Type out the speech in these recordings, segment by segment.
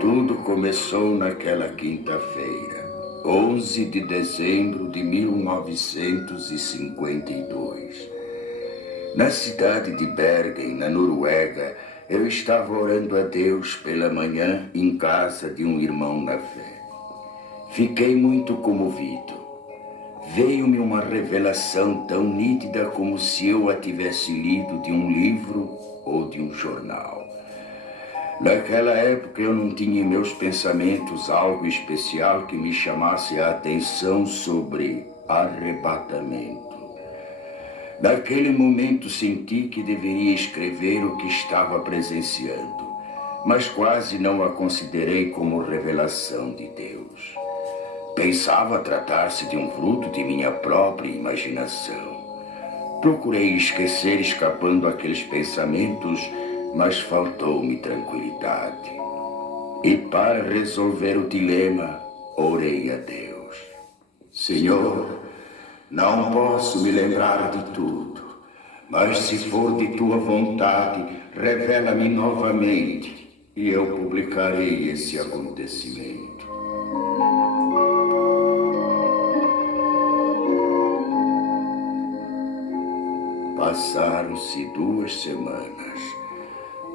Tudo começou naquela quinta-feira, 11 de dezembro de 1952. Na cidade de Bergen, na Noruega, eu estava orando a Deus pela manhã em casa de um irmão na fé. Fiquei muito comovido. Veio-me uma revelação tão nítida como se eu a tivesse lido de um livro ou de um jornal. Naquela época eu não tinha em meus pensamentos algo especial que me chamasse a atenção sobre arrebatamento. Naquele momento senti que deveria escrever o que estava presenciando, mas quase não a considerei como revelação de Deus. Pensava tratar-se de um fruto de minha própria imaginação. Procurei esquecer escapando aqueles pensamentos, mas faltou-me tranquilidade. E para resolver o dilema, orei a Deus. Senhor, não posso me lembrar de tudo, mas se for de tua vontade, revela-me novamente e eu publicarei esse acontecimento. Passaram-se 2 semanas.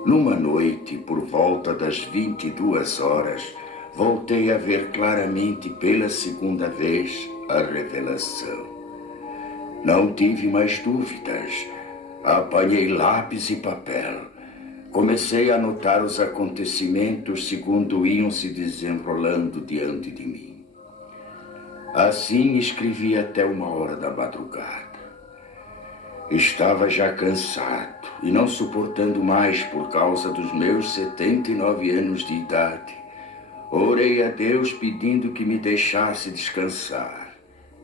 Numa noite, por volta das 22 horas, voltei a ver claramente pela segunda vez a revelação. Não tive mais dúvidas. Apanhei lápis e papel. Comecei a anotar os acontecimentos segundo iam se desenrolando diante de mim. Assim escrevi até 1h da madrugada. Estava já cansado e não suportando mais por causa dos meus 79 anos de idade. Orei a Deus pedindo que me deixasse descansar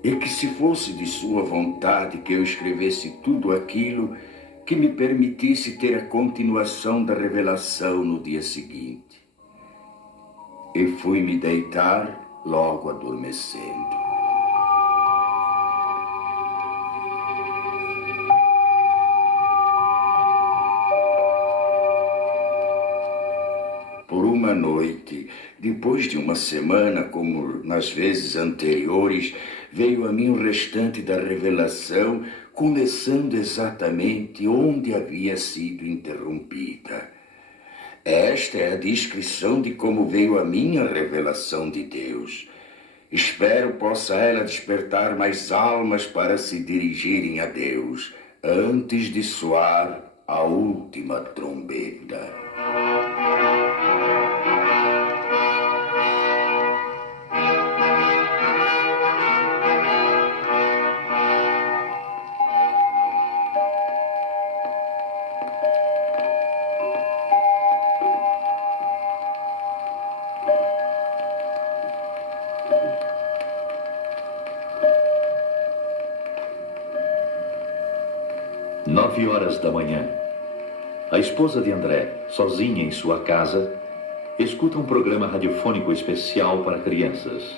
e que, se fosse de sua vontade que eu escrevesse tudo aquilo, que me permitisse ter a continuação da revelação no dia seguinte. E fui me deitar logo adormecendo. Por uma noite, depois de uma semana, como nas vezes anteriores, veio a mim o restante da revelação, começando exatamente onde havia sido interrompida. Esta é a descrição de como veio a minha revelação de Deus. Espero possa ela despertar mais almas para se dirigirem a Deus, antes de soar a última trombeta. Nove horas da manhã. A esposa de André, sozinha em sua casa, escuta um programa radiofônico especial para crianças.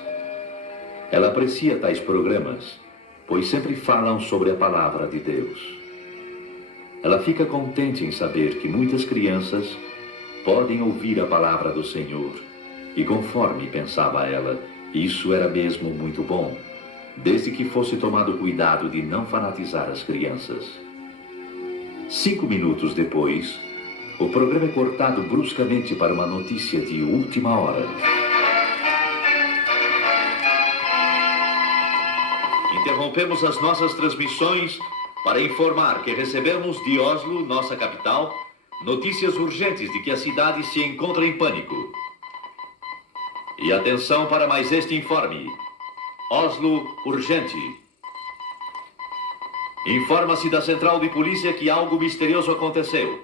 Ela aprecia tais programas, pois sempre falam sobre a palavra de Deus. Ela fica contente em saber que muitas crianças podem ouvir a palavra do Senhor. E conforme pensava ela, isso era mesmo muito bom, desde que fosse tomado cuidado de não fanatizar as crianças. 5 minutos depois, o programa é cortado bruscamente para uma notícia de última hora. Interrompemos as nossas transmissões para informar que recebemos de Oslo, nossa capital, notícias urgentes de que a cidade se encontra em pânico. E atenção para mais este informe. Oslo, urgente. Informa-se da central de polícia que algo misterioso aconteceu.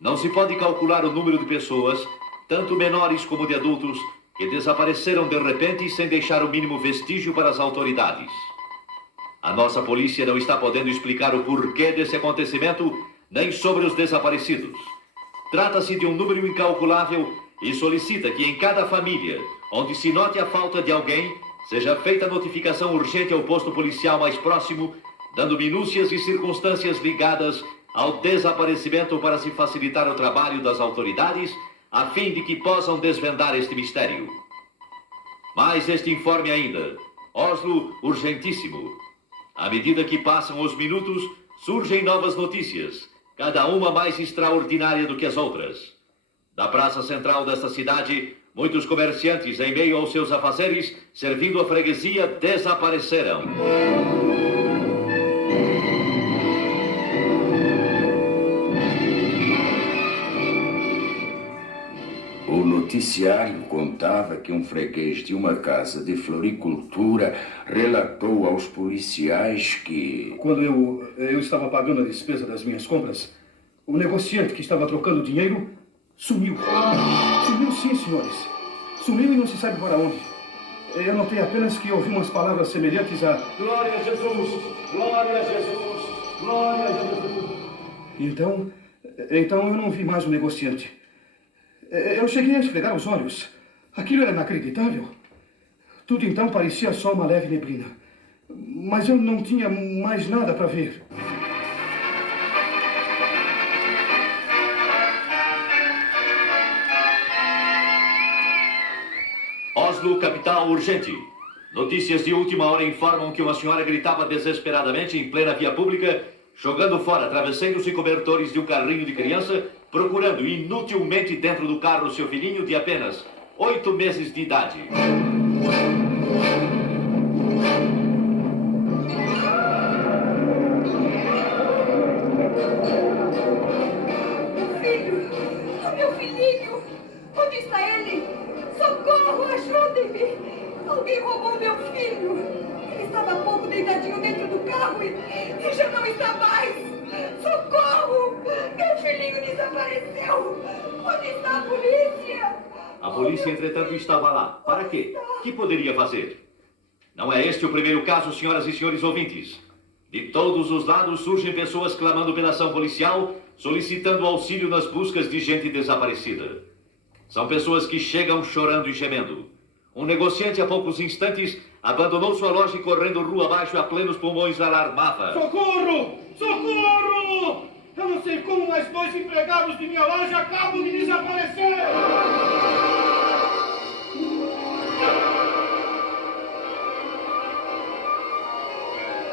Não se pode calcular o número de pessoas, tanto menores como de adultos, que desapareceram de repente sem deixar o mínimo vestígio para as autoridades. A nossa polícia não está podendo explicar o porquê desse acontecimento, nem sobre os desaparecidos. Trata-se de um número incalculável e solicita que em cada família, onde se note a falta de alguém, seja feita notificação urgente ao posto policial mais próximo, dando minúcias e circunstâncias ligadas ao desaparecimento para se facilitar o trabalho das autoridades, a fim de que possam desvendar este mistério. Mais este informe ainda. Oslo, urgentíssimo. À medida que passam os minutos, surgem novas notícias, cada uma mais extraordinária do que as outras. Da praça central desta cidade, muitos comerciantes, em meio aos seus afazeres, servindo a freguesia, desapareceram. O noticiário contava que um freguês de uma casa de floricultura relatou aos policiais que... Quando eu estava pagando a despesa das minhas compras, o negociante que estava trocando dinheiro sumiu. Sumiu sim, senhores. Sumiu e não se sabe para onde. Eu notei apenas que ouvi umas palavras semelhantes a... Glória a Jesus! Glória a Jesus! Glória a Jesus! Então eu não vi mais o negociante. Eu cheguei a esfregar os olhos. Aquilo era inacreditável. Tudo então parecia só uma leve neblina. Mas eu não tinha mais nada para ver. Oslo, capital, urgente. Notícias de última hora informam que uma senhora gritava desesperadamente em plena via pública, jogando fora travesseiros e cobertores de um carrinho de criança, procurando inutilmente dentro do carro seu filhinho de apenas 8 meses de idade. Meu filhinho! Onde está ele? Socorro! Ajudem-me! Alguém roubou meu filho! Ele estava há pouco deitadinho dentro do carro e já não está mais! Socorro! Meu filhinho desapareceu! Onde está a polícia? A polícia, entretanto, estava lá. Para quê? Que poderia fazer? Não é este o primeiro caso, senhoras e senhores ouvintes. De todos os lados surgem pessoas clamando pela ação policial, solicitando auxílio nas buscas de gente desaparecida. São pessoas que chegam chorando e gemendo. Um negociante, há poucos instantes, abandonou sua loja e, correndo rua abaixo a plenos pulmões, alarmava. Socorro! Socorro! Eu não sei como, mas 2 empregados de minha loja acabam de desaparecer!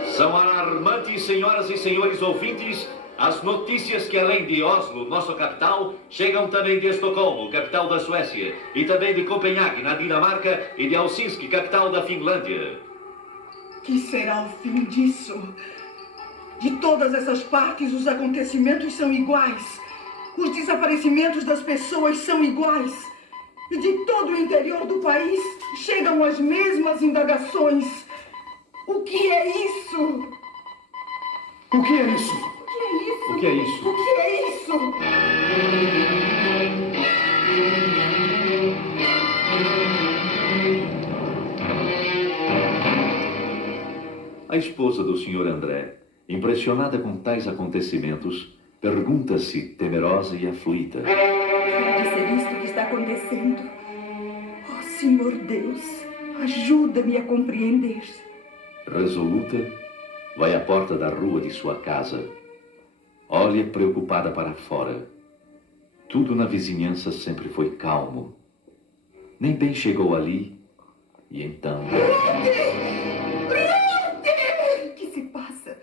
São alarmantes, senhoras e senhores ouvintes, as notícias que, além de Oslo, nossa capital, chegam também de Estocolmo, capital da Suécia, e também de Copenhague, na Dinamarca, e de Helsinki, capital da Finlândia. Que será o fim disso? De todas essas partes, os acontecimentos são iguais. Os desaparecimentos das pessoas são iguais. E de todo o interior do país chegam as mesmas indagações. O que é isso? O que é isso? O que é isso? O que é isso? O que é isso? A esposa do Sr. André, impressionada com tais acontecimentos, pergunta-se, temerosa e aflita. Pode ser isto que está acontecendo? Oh, Senhor Deus, ajuda-me a compreender. Resoluta, vai à porta da rua de sua casa. Olha preocupada para fora. Tudo na vizinhança sempre foi calmo. Nem bem chegou ali, e então... O que se passa?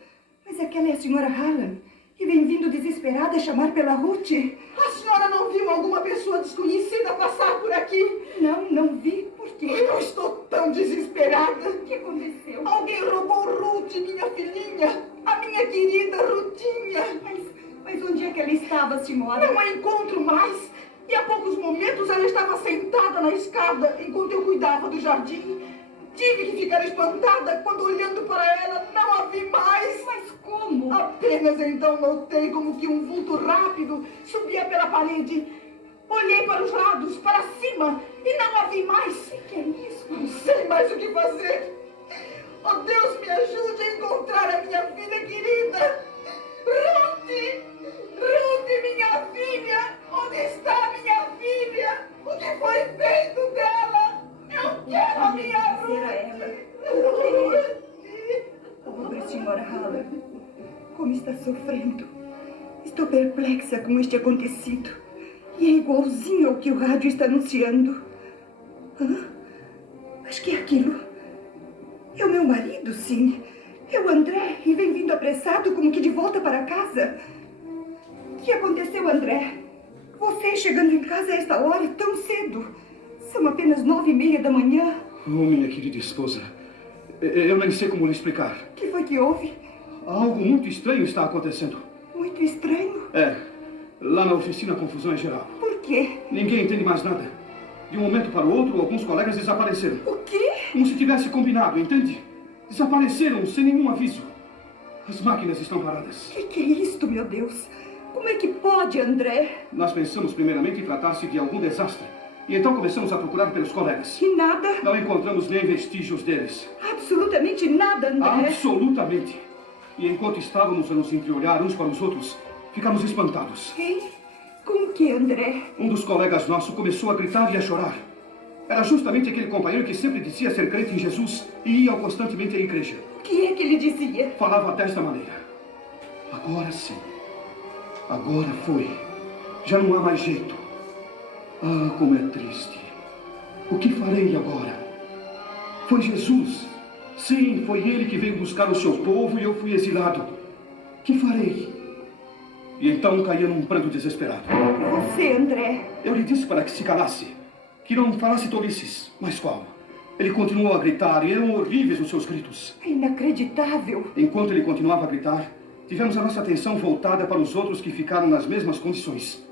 Mas aquela é a senhora Hallam, e vem vindo desesperada chamar pela Ruth. A senhora não viu alguma pessoa desconhecida passar por aqui? Não vi. Por quê? Eu estou tão desesperada. O que aconteceu? Alguém roubou Ruth, minha filhinha. A minha querida Rutinha. Mas onde é que ela estava, senhora? Não a encontro mais. E há poucos momentos ela estava sentada na escada enquanto eu cuidava do jardim. Tive que ficar espantada quando, olhando para ela, não a vi mais. Mas como? Apenas então notei como que um vulto rápido subia pela parede. Olhei para os lados, para cima, e não a vi mais. O que é isso? Não sei mais o que fazer. Oh, Deus, me ajude a encontrar a minha filha querida. Ruth! Ruth, minha filha! Onde está minha filha? O que foi feito dela? Eu quero a minha Ruth! Pobre senhora Hallam, como está sofrendo. Estou perplexa com este acontecido. E é igualzinho ao que o rádio está anunciando. Mas que é aquilo? É o meu marido, sim. É o André, e vem vindo apressado como que de volta para casa. O que aconteceu, André? Você chegando em casa a esta hora, tão cedo. São apenas 9h30 da manhã. Oh, minha querida esposa, eu nem sei como lhe explicar. O que foi que houve? Algo muito estranho está acontecendo. Muito estranho. Lá na oficina a confusão é geral. Por quê? Ninguém entende mais nada. De um momento para o outro, alguns colegas desapareceram. O quê? Como se tivesse combinado, entende? Desapareceram sem nenhum aviso. As máquinas estão paradas. O que é isto, meu Deus? Como é que pode, André? Nós pensamos primeiramente em tratar-se de algum desastre. E então começamos a procurar pelos colegas. E nada? Não encontramos nem vestígios deles. Absolutamente nada, André. Absolutamente. E enquanto estávamos a nos entreolhar uns para os outros, ficamos espantados. Quem? Com o que, André? Um dos colegas nossos começou a gritar e a chorar. Era justamente aquele companheiro que sempre dizia ser crente em Jesus e ia constantemente à igreja. O que é que ele dizia? Falava desta maneira: agora sim. Agora foi. Já não há mais jeito. Ah, como é triste. O que farei agora? Foi Jesus. Sim, foi ele que veio buscar o seu povo e eu fui exilado. Que farei? E então caía num pranto desesperado. Você, André? Eu lhe disse para que se calasse, que não falasse tolices. Mas qual? Ele continuou a gritar e eram horríveis os seus gritos. É inacreditável. Enquanto ele continuava a gritar, tivemos a nossa atenção voltada para os outros que ficaram nas mesmas condições.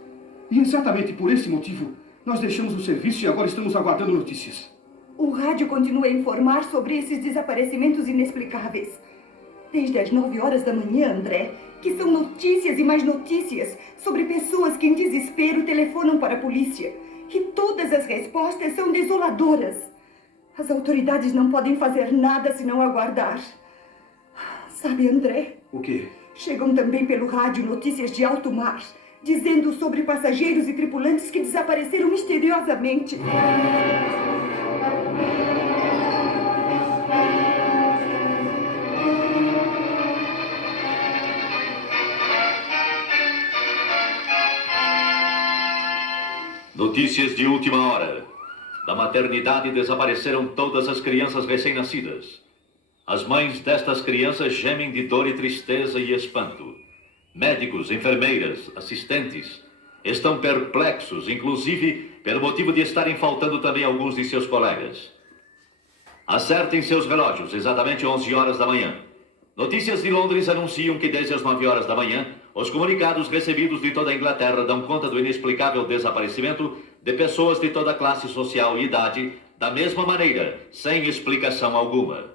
E exatamente por esse motivo, nós deixamos o serviço e agora estamos aguardando notícias. O rádio continua a informar sobre esses desaparecimentos inexplicáveis. Desde as 9h da manhã, André, que são notícias e mais notícias sobre pessoas que em desespero telefonam para a polícia. E todas as respostas são desoladoras. As autoridades não podem fazer nada senão aguardar. Sabe, André? O quê? Chegam também pelo rádio notícias de alto mar, dizendo sobre passageiros e tripulantes que desapareceram misteriosamente. Notícias de última hora. Da maternidade desapareceram todas as crianças recém-nascidas. As mães destas crianças gemem de dor e tristeza e espanto. Médicos, enfermeiras, assistentes estão perplexos, inclusive pelo motivo de estarem faltando também alguns de seus colegas. Acertem seus relógios, exatamente 11h da manhã. Notícias de Londres anunciam que desde as 9h da manhã, os comunicados recebidos de toda a Inglaterra dão conta do inexplicável desaparecimento de pessoas de toda classe social e idade, da mesma maneira, sem explicação alguma.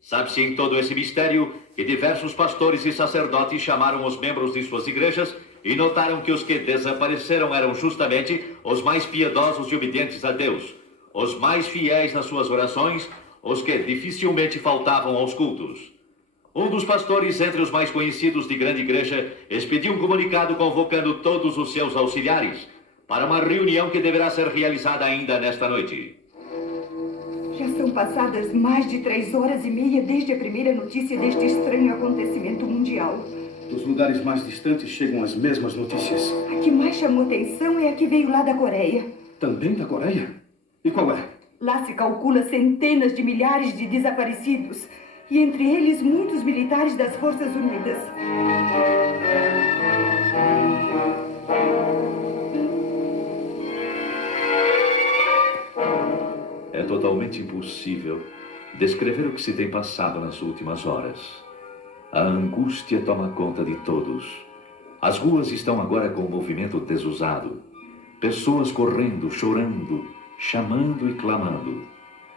Sabe-se em todo esse mistério que diversos pastores e sacerdotes chamaram os membros de suas igrejas e notaram que os que desapareceram eram justamente os mais piedosos e obedientes a Deus, os mais fiéis nas suas orações, os que dificilmente faltavam aos cultos. Um dos pastores, entre os mais conhecidos de grande igreja, expediu um comunicado convocando todos os seus auxiliares para uma reunião que deverá ser realizada ainda nesta noite. Já são passadas mais de 3h30 desde a primeira notícia deste estranho acontecimento mundial. Dos lugares mais distantes chegam as mesmas notícias. A que mais chamou atenção é a que veio lá da Coreia. Também da Coreia? E qual é? Lá se calcula centenas de milhares de desaparecidos, e entre eles muitos militares das Forças Unidas. É totalmente impossível descrever o que se tem passado nas últimas horas. A angústia toma conta de todos. As ruas estão agora com o movimento desusado. Pessoas correndo, chorando, chamando e clamando.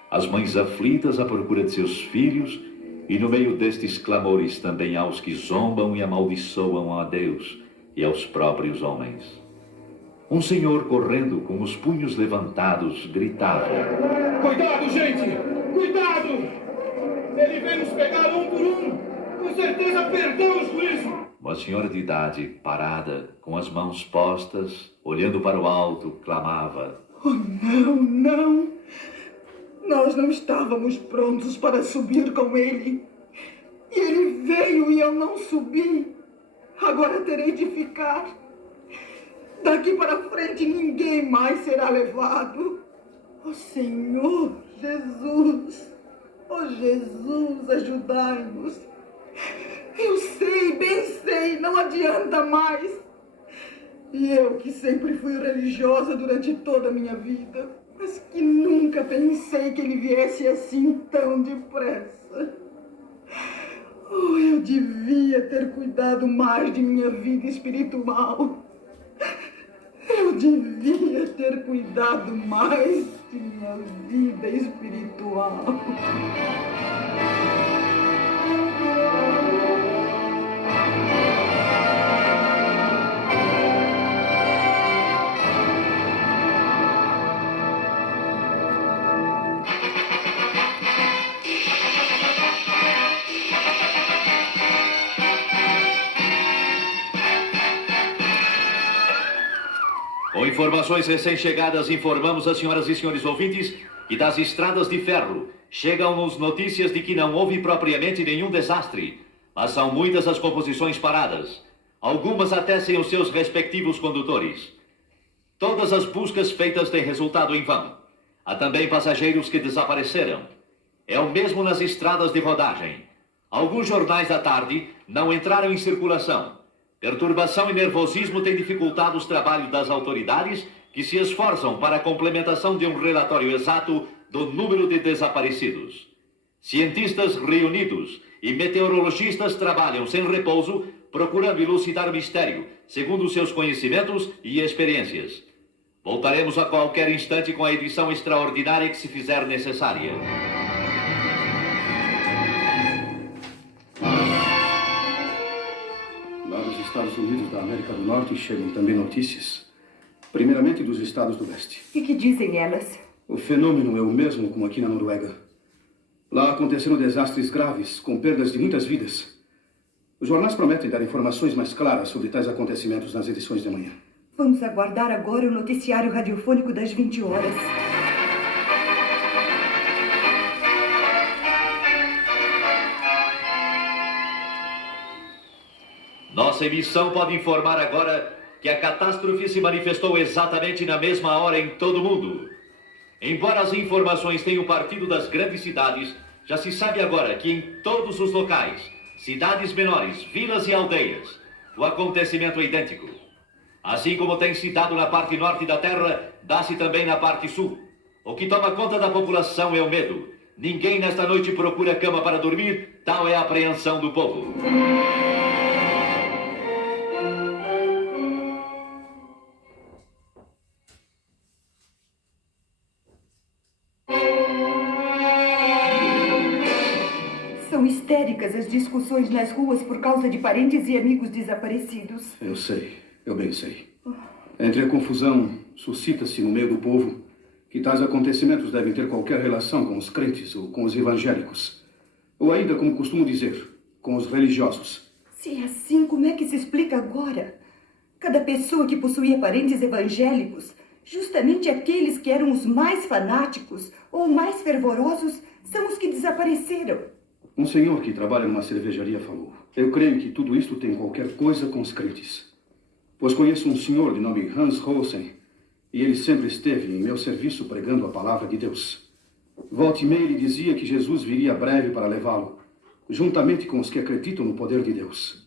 As mães aflitas à procura de seus filhos, e no meio destes clamores também há os que zombam e amaldiçoam a Deus e aos próprios homens. Um senhor correndo com os punhos levantados gritava: Cuidado, gente! Cuidado! Ele vem nos pegar um por um! Com certeza perdeu o juízo! Uma senhora de idade, parada, com as mãos postas, olhando para o alto, clamava: Oh, não, não! Nós não estávamos prontos para subir com ele. E ele veio e eu não subi. Agora terei de ficar. Daqui para frente ninguém mais será levado. Ó Senhor Jesus, ó Jesus, ajudai-nos. Eu sei, bem sei, não adianta mais. E eu que sempre fui religiosa durante toda a minha vida, mas que nunca pensei que ele viesse assim tão depressa. Oh, eu devia ter cuidado mais de minha vida espiritual. Eu devia ter cuidado mais de minha vida espiritual. Com informações recém-chegadas, informamos as senhoras e senhores ouvintes que das estradas de ferro chegam-nos notícias de que não houve propriamente nenhum desastre, mas são muitas as composições paradas, algumas até sem os seus respectivos condutores. Todas as buscas feitas têm resultado em vão. Há também passageiros que desapareceram. É o mesmo nas estradas de rodagem. Alguns jornais da tarde não entraram em circulação. Perturbação e nervosismo têm dificultado os trabalhos das autoridades, que se esforçam para a complementação de um relatório exato do número de desaparecidos. Cientistas reunidos e meteorologistas trabalham sem repouso, procurando elucidar o mistério, segundo seus conhecimentos e experiências. Voltaremos a qualquer instante com a edição extraordinária que se fizer necessária. Lá dos Estados Unidos da América do Norte chegam também notícias, primeiramente dos estados do leste. E que dizem elas? O fenômeno é o mesmo como aqui na Noruega. Lá aconteceram desastres graves, com perdas de muitas vidas. Os jornais prometem dar informações mais claras sobre tais acontecimentos nas edições de amanhã. Vamos aguardar agora o noticiário radiofônico das 20 horas. Nossa emissão pode informar agora que a catástrofe se manifestou exatamente na mesma hora em todo o mundo. Embora as informações tenham partido das grandes cidades, já se sabe agora que em todos os locais, cidades menores, vilas e aldeias, o acontecimento é idêntico. Assim como tem se dado na parte norte da Terra, dá-se também na parte sul. O que toma conta da população é o medo. Ninguém nesta noite procura cama para dormir, tal é a apreensão do povo. São histéricas as discussões nas ruas por causa de parentes e amigos desaparecidos. Eu sei, eu bem sei. Entre a confusão, suscita-se no meio do povo que tais acontecimentos devem ter qualquer relação com os crentes ou com os evangélicos. Ou ainda, como costumo dizer, com os religiosos. Se é assim, como é que se explica agora? Cada pessoa que possuía parentes evangélicos, justamente aqueles que eram os mais fanáticos ou mais fervorosos, são os que desapareceram. Um senhor que trabalha numa cervejaria falou: eu creio que tudo isto tem qualquer coisa com os crentes. Pois conheço um senhor de nome Hans Rosen, e ele sempre esteve em meu serviço pregando a palavra de Deus. Volta e meia ele dizia que Jesus viria breve para levá-lo, juntamente com os que acreditam no poder de Deus.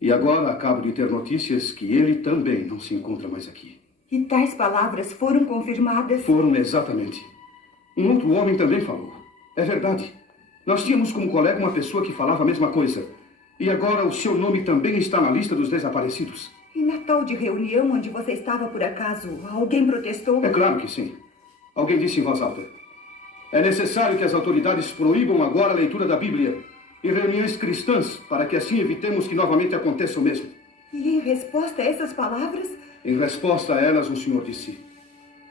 E agora acabo de ter notícias que ele também não se encontra mais aqui. E tais palavras foram confirmadas? Foram exatamente. Um outro homem também falou. É verdade. Nós tínhamos como colega uma pessoa que falava a mesma coisa. E agora o seu nome também está na lista dos desaparecidos. E na tal de reunião onde você estava por acaso, alguém protestou? É claro que sim. Alguém disse em voz alta: é necessário que as autoridades proíbam agora a leitura da Bíblia e reuniões cristãs, para que assim evitemos que novamente aconteça o mesmo. E em resposta a essas palavras? Em resposta a elas, o senhor disse: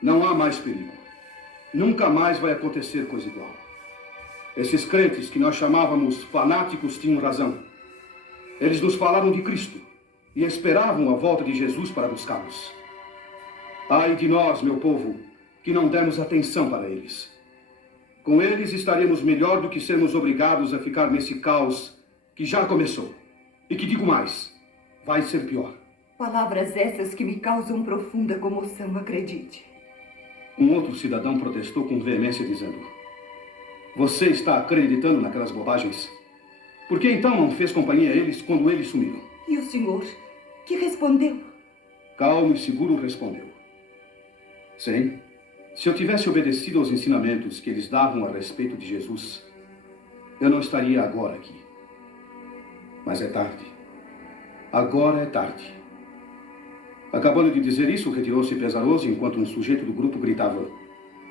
não há mais perigo. Nunca mais vai acontecer coisa igual. Esses crentes que nós chamávamos fanáticos tinham razão. Eles nos falaram de Cristo e esperavam a volta de Jesus para buscá-los. Ai de nós, meu povo, que não demos atenção para eles. Com eles estaremos melhor do que sermos obrigados a ficar nesse caos que já começou. E que digo mais, vai ser pior. Palavras essas que me causam profunda comoção, acredite. Um outro cidadão protestou com veemência, dizendo: você está acreditando naquelas bobagens? Por que então não fez companhia a eles quando eles sumiram? E o senhor? Que respondeu? Calmo e seguro respondeu: sim, se eu tivesse obedecido aos ensinamentos que eles davam a respeito de Jesus, eu não estaria agora aqui. Mas é tarde. Agora é tarde. Acabando de dizer isso, retirou-se pesaroso enquanto um sujeito do grupo gritava: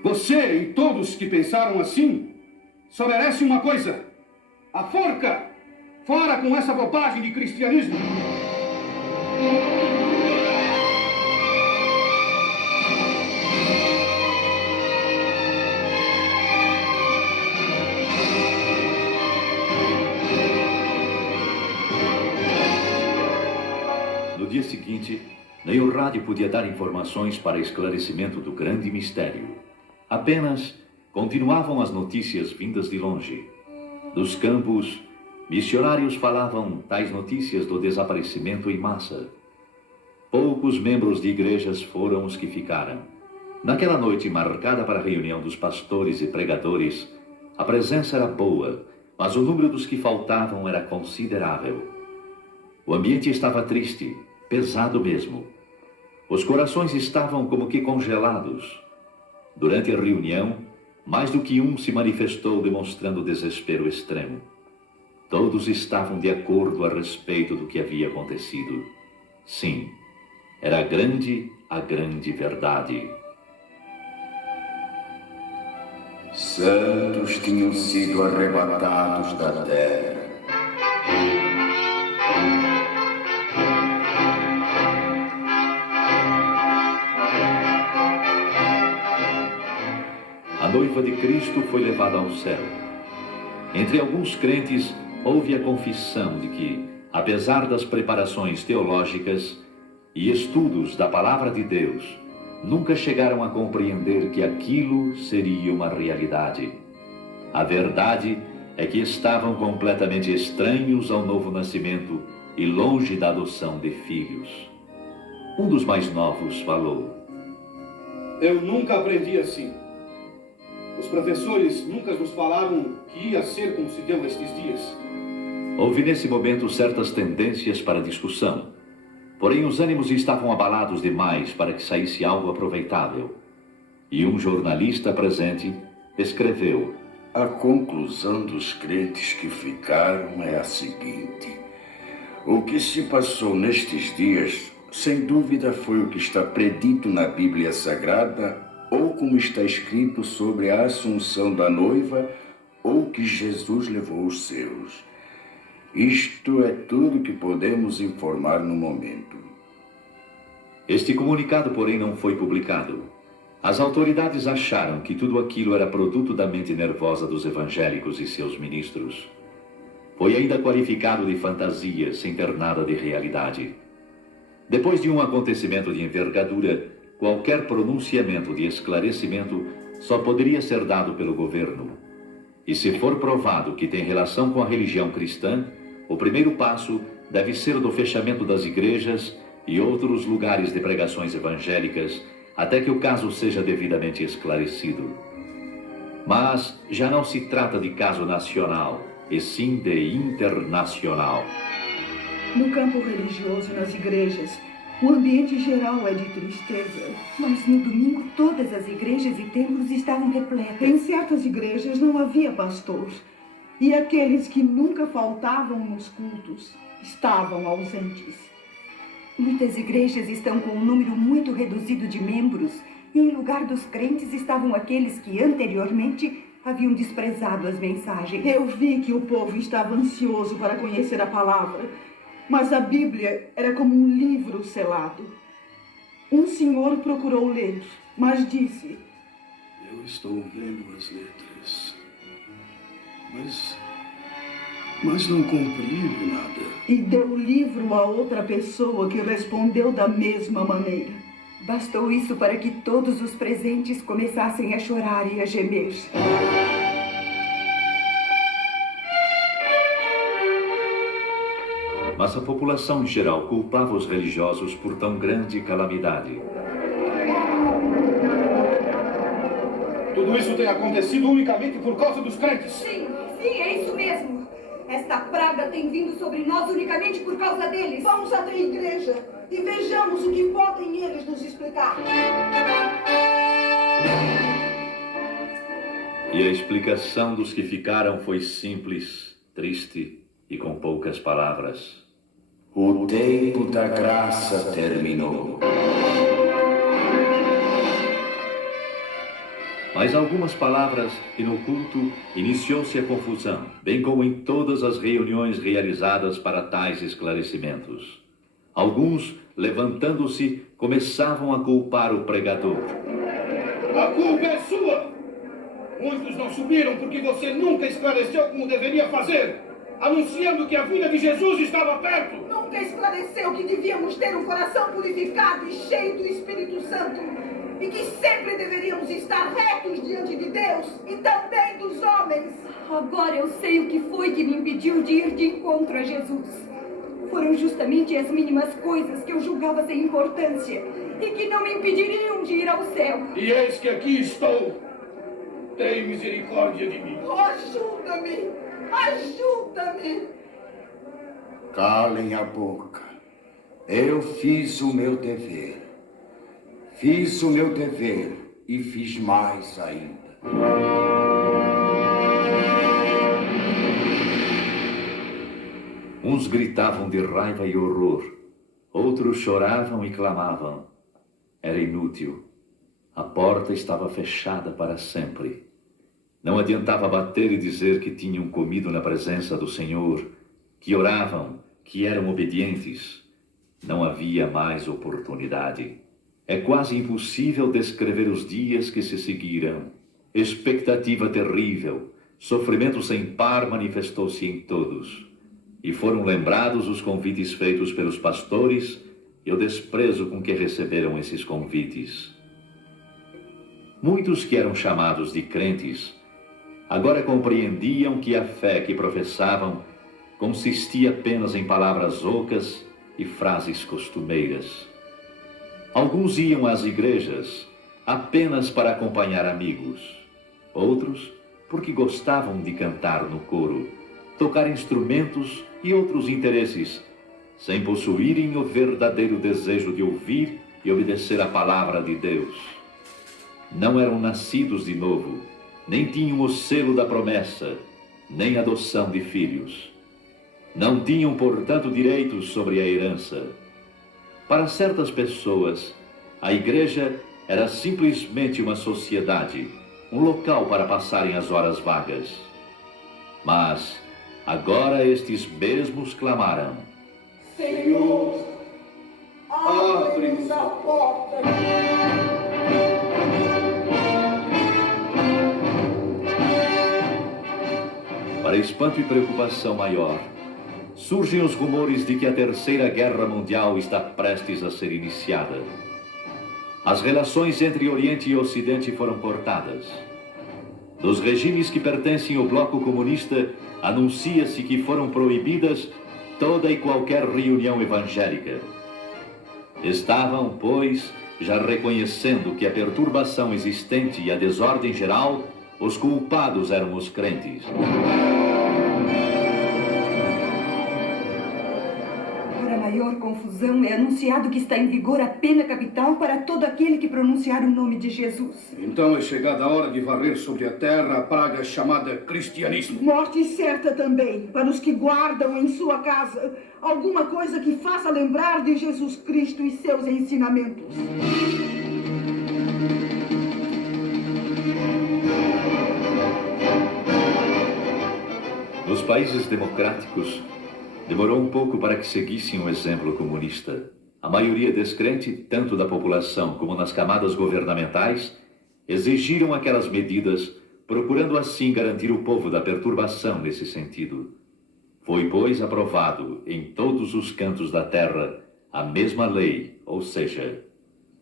você e todos que pensaram assim só merecem uma coisa: a forca! Fora com essa bobagem de cristianismo! No dia seguinte, nem o rádio podia dar informações para esclarecimento do grande mistério. Apenas continuavam as notícias vindas de longe. Dos campos, missionários falavam tais notícias do desaparecimento em massa. Poucos membros de igrejas foram os que ficaram. Naquela noite marcada para a reunião dos pastores e pregadores, a presença era boa, mas o número dos que faltavam era considerável. O ambiente estava triste, pesado mesmo. Os corações estavam como que congelados. Durante a reunião, mais do que um se manifestou demonstrando desespero extremo. Todos estavam de acordo a respeito do que havia acontecido. Sim, era a grande verdade. Santos tinham sido arrebatados da terra. A noiva de Cristo foi levada ao céu. Entre alguns crentes, houve a confissão de que, apesar das preparações teológicas e estudos da Palavra de Deus, nunca chegaram a compreender que aquilo seria uma realidade. A verdade é que estavam completamente estranhos ao novo nascimento e longe da adoção de filhos. Um dos mais novos falou: eu nunca aprendi assim. Os professores nunca nos falaram que ia ser como se deu estes dias. Houve nesse momento certas tendências para discussão. Porém, os ânimos estavam abalados demais para que saísse algo aproveitável. E um jornalista presente escreveu: a conclusão dos crentes que ficaram é a seguinte: o que se passou nestes dias, sem dúvida, foi o que está predito na Bíblia Sagrada, ou como está escrito sobre a assunção da noiva, ou que Jesus levou os seus. Isto é tudo que podemos informar no momento. Este comunicado, porém, não foi publicado. As autoridades acharam que tudo aquilo era produto da mente nervosa dos evangélicos e seus ministros. Foi ainda qualificado de fantasia, sem ter nada de realidade. Depois de um acontecimento de envergadura, qualquer pronunciamento de esclarecimento só poderia ser dado pelo governo. E se for provado que tem relação com a religião cristã, o primeiro passo deve ser o do fechamento das igrejas e outros lugares de pregações evangélicas, até que o caso seja devidamente esclarecido. Mas já não se trata de caso nacional, e sim de internacional. No campo religioso, nas igrejas, o ambiente geral é de tristeza. Mas no domingo todas as igrejas e templos estavam repletas. Em certas igrejas não havia pastor. E aqueles que nunca faltavam nos cultos estavam ausentes. Muitas igrejas estão com um número muito reduzido de membros. E em lugar dos crentes estavam aqueles que anteriormente haviam desprezado as mensagens. Eu vi que o povo estava ansioso para conhecer a palavra. Mas a Bíblia era como um livro selado. Um senhor procurou ler, mas disse: eu estou vendo as letras, mas não compreendo nada. E deu o livro a outra pessoa que respondeu da mesma maneira. Bastou isso para que todos os presentes começassem a chorar e a gemer. Mas a população em geral culpava os religiosos por tão grande calamidade. Tudo isso tem acontecido unicamente por causa dos crentes. Sim, é isso mesmo. Esta praga tem vindo sobre nós unicamente por causa deles. Vamos até a igreja e vejamos o que podem eles nos explicar. E a explicação dos que ficaram foi simples, triste e com poucas palavras. O tempo da graça terminou. Mais algumas palavras e no culto iniciou-se a confusão, bem como em todas as reuniões realizadas para tais esclarecimentos. Alguns, levantando-se, começavam a culpar o pregador. A culpa é sua! Muitos não subiram porque você nunca esclareceu como deveria fazer, anunciando que a vinda de Jesus estava perto. Nunca esclareceu que devíamos ter um coração purificado e cheio do Espírito Santo. E que sempre deveríamos estar retos diante de Deus e também dos homens. Agora eu sei o que foi que me impediu de ir de encontro a Jesus. Foram justamente as mínimas coisas que eu julgava sem importância e que não me impediriam de ir ao céu. E eis que aqui estou. Tem misericórdia de mim. Oh, ajuda-me! Ajuda-me! Calem a boca. Eu fiz o meu dever. Fiz o meu dever e fiz mais ainda. Uns gritavam de raiva e horror, outros choravam e clamavam. Era inútil. A porta estava fechada para sempre. Não adiantava bater e dizer que tinham comido na presença do Senhor, que oravam, que eram obedientes. Não havia mais oportunidade. É quase impossível descrever os dias que se seguiram. Expectativa terrível, sofrimento sem par manifestou-se em todos. E foram lembrados os convites feitos pelos pastores e o desprezo com que receberam esses convites. Muitos que eram chamados de crentes, agora compreendiam que a fé que professavam consistia apenas em palavras ocas e frases costumeiras. Alguns iam às igrejas apenas para acompanhar amigos. Outros, porque gostavam de cantar no coro, tocar instrumentos e outros interesses, sem possuírem o verdadeiro desejo de ouvir e obedecer a palavra de Deus. Não eram nascidos de novo, nem tinham o selo da promessa, nem adoção de filhos. Não tinham, portanto, direitos sobre a herança. Para certas pessoas, a igreja era simplesmente uma sociedade, um local para passarem as horas vagas. Mas agora estes mesmos clamaram: Senhor, abre-nos a porta. Para espanto e preocupação maior, surgem os rumores de que a Terceira Guerra Mundial está prestes a ser iniciada. As relações entre Oriente e Ocidente foram cortadas. Dos regimes que pertencem ao bloco comunista, anuncia-se que foram proibidas toda e qualquer reunião evangélica. Estavam, pois, já reconhecendo que a perturbação existente e a desordem geral, os culpados eram os crentes. Para maior confusão, é anunciado que está em vigor a pena capital para todo aquele que pronunciar o nome de Jesus. Então é chegada a hora de varrer sobre a terra a praga chamada cristianismo. Morte certa também, para os que guardam em sua casa alguma coisa que faça lembrar de Jesus Cristo e seus ensinamentos. Nos países democráticos, demorou um pouco para que seguissem o exemplo comunista. A maioria descrente, tanto da população como nas camadas governamentais, exigiram aquelas medidas, procurando assim garantir o povo da perturbação nesse sentido. Foi, pois, aprovado em todos os cantos da terra a mesma lei, ou seja,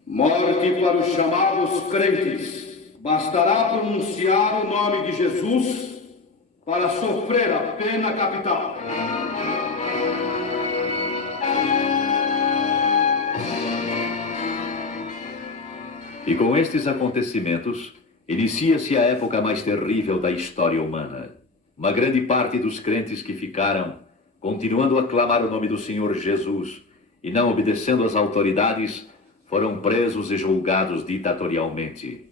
Morte para os chamados crentes. Bastará pronunciar o nome de Jesus para sofrer a pena capital. E com estes acontecimentos, inicia-se a época mais terrível da história humana. Uma grande parte dos crentes que ficaram, continuando a clamar o nome do Senhor Jesus e não obedecendo às autoridades, foram presos e julgados ditatorialmente.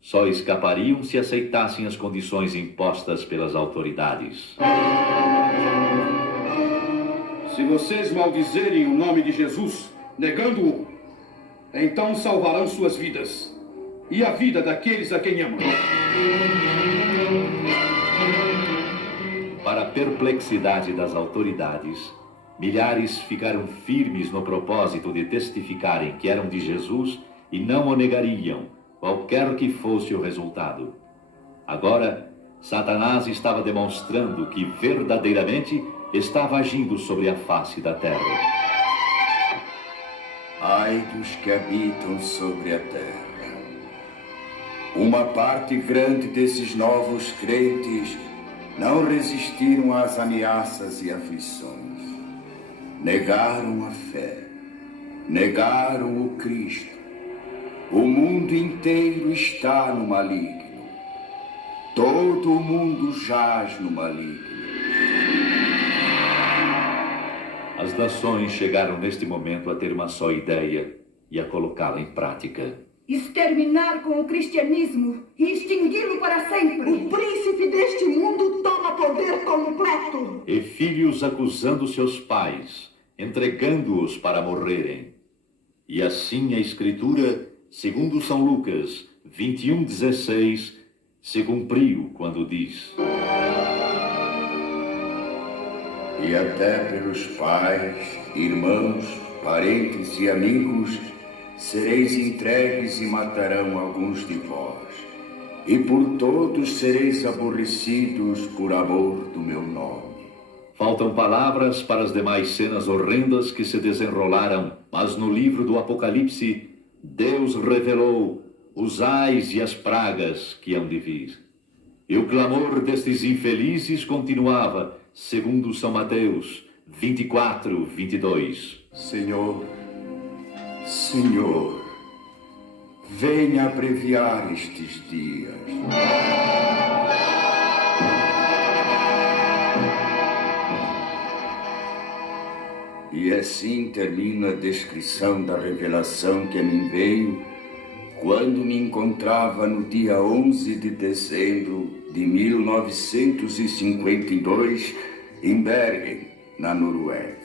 Só escapariam se aceitassem as condições impostas pelas autoridades. Se vocês maldizerem o nome de Jesus, negando-o, então salvarão suas vidas e a vida daqueles a quem amam. Para a perplexidade das autoridades, milhares ficaram firmes no propósito de testificarem que eram de Jesus e não o negariam, qualquer que fosse o resultado. Agora, Satanás estava demonstrando que verdadeiramente estava agindo sobre a face da terra. Ai dos que habitam sobre a terra. Uma parte grande desses novos crentes não resistiram às ameaças e aflições. Negaram a fé. Negaram o Cristo. O mundo inteiro está no maligno. Todo o mundo jaz no maligno. As nações chegaram neste momento a ter uma só ideia e a colocá-la em prática. Exterminar com o cristianismo e extingui-lo para sempre. O príncipe deste mundo toma poder completo. E filhos acusando seus pais, entregando-os para morrerem. E assim a Escritura, segundo São Lucas 21:16, se cumpriu quando diz: E até pelos pais, irmãos, parentes e amigos sereis entregues e matarão alguns de vós. E por todos sereis aborrecidos por amor do meu nome. Faltam palavras para as demais cenas horrendas que se desenrolaram, mas no livro do Apocalipse, Deus revelou os ais e as pragas que hão de vir. E o clamor destes infelizes continuava, segundo São Mateus 24:22. Senhor, Senhor, venha abreviar estes dias. E assim termina a descrição da revelação que a mim veio quando me encontrava no dia 11 de dezembro de 1952 em Bergen, na Noruega.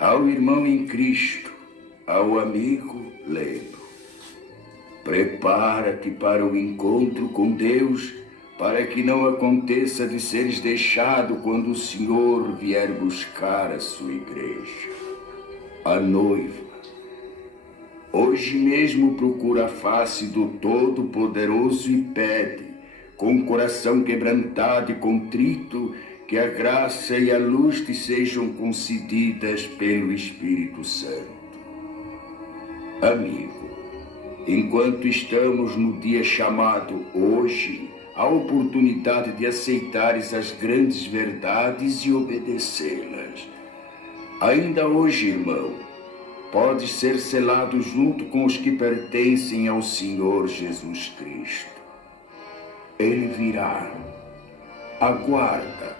Ao irmão em Cristo, ao amigo, lembro: prepara-te para o encontro com Deus, para que não aconteça de seres deixado quando o Senhor vier buscar a sua igreja. A noiva hoje mesmo procura a face do Todo-Poderoso e pede, com o coração quebrantado e contrito, que a graça e a luz te sejam concedidas pelo Espírito Santo. Amigo, enquanto estamos no dia chamado hoje, a oportunidade de aceitares as grandes verdades e obedecê-las. Ainda hoje, irmão, podes ser selado junto com os que pertencem ao Senhor Jesus Cristo. Ele virá. Aguarda.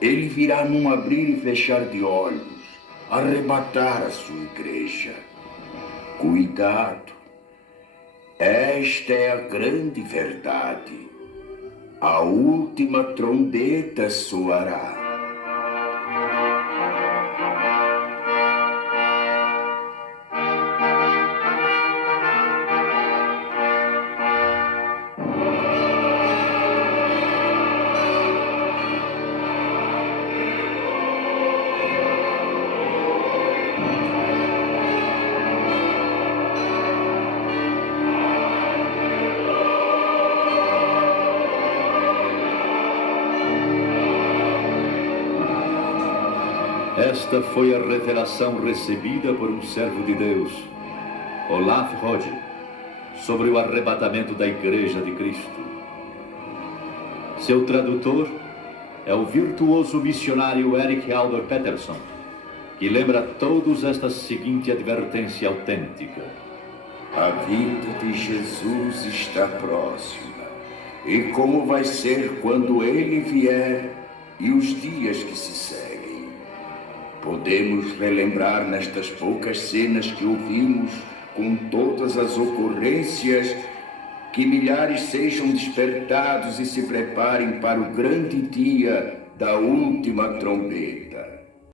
Ele virá num abrir e fechar de olhos, arrebatar a sua igreja. Cuidado. Esta é a grande verdade. A última trombeta soará. Esta foi a revelação recebida por um servo de Deus, Olaf Hodge, sobre o arrebatamento da Igreja de Cristo. Seu tradutor é o virtuoso missionário Erik Hjalmar Peterson, que lembra a todos esta seguinte advertência autêntica: A vida de Jesus está próxima. E como vai ser quando ele vier e os dias que se seguem? Podemos relembrar nestas poucas cenas que ouvimos, com todas as ocorrências, que milhares sejam despertados e se preparem para o grande dia da última trombeta.